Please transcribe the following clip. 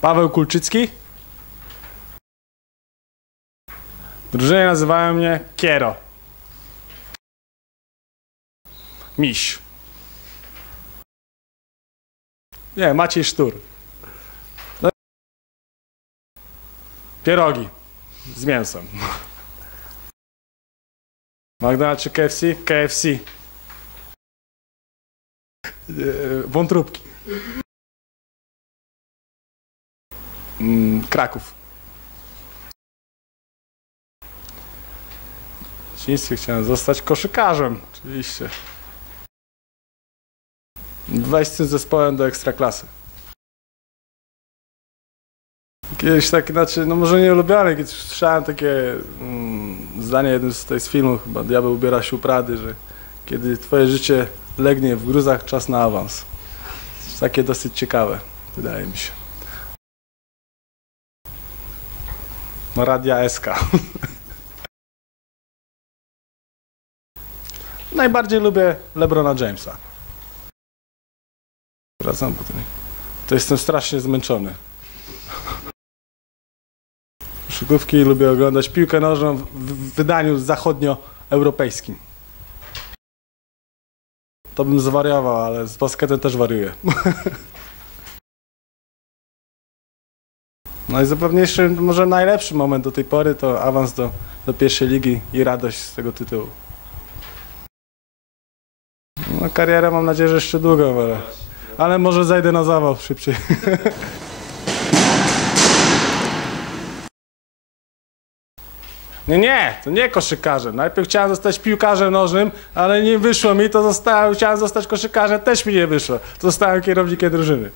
Paweł Kulczycki. W drużynie nazywają mnie Kiero. Miś. Nie, Maciej Sztur. No. Pierogi z mięsem. McDonald's czy KFC? KFC. Yy, Wątróbki. Mm, Kraków. W dzieciństwie chciałem zostać koszykarzem, oczywiście. Wejść z tym zespołem do ekstraklasy. Kiedyś tak, znaczy, no może nie ulubiony, kiedyś słyszałem takie mm, zdanie jednym z, z filmów, chyba Diabeł ubiera się u Prady, że kiedy twoje życie legnie w gruzach, czas na awans. Takie dosyć ciekawe, wydaje mi się. No Radia SK. Najbardziej lubię LeBrona Jamesa. Wracam po tym. To jestem strasznie zmęczony. Koszykówki lubię oglądać piłkę nożną w wydaniu zachodnioeuropejskim. To bym zwariował, ale z basketem też wariuję. Najzapewniejszy, może najlepszy moment do tej pory to awans do, do pierwszej ligi i radość z tego tytułu. No karierę mam nadzieję, że jeszcze długą, ale, ale może zajdę na zawał szybciej. Nie, nie, to nie koszykarzem. Najpierw chciałem zostać piłkarzem nożnym, ale nie wyszło mi, to zostałem, chciałem zostać koszykarzem, też mi nie wyszło. Zostałem kierownikiem drużyny.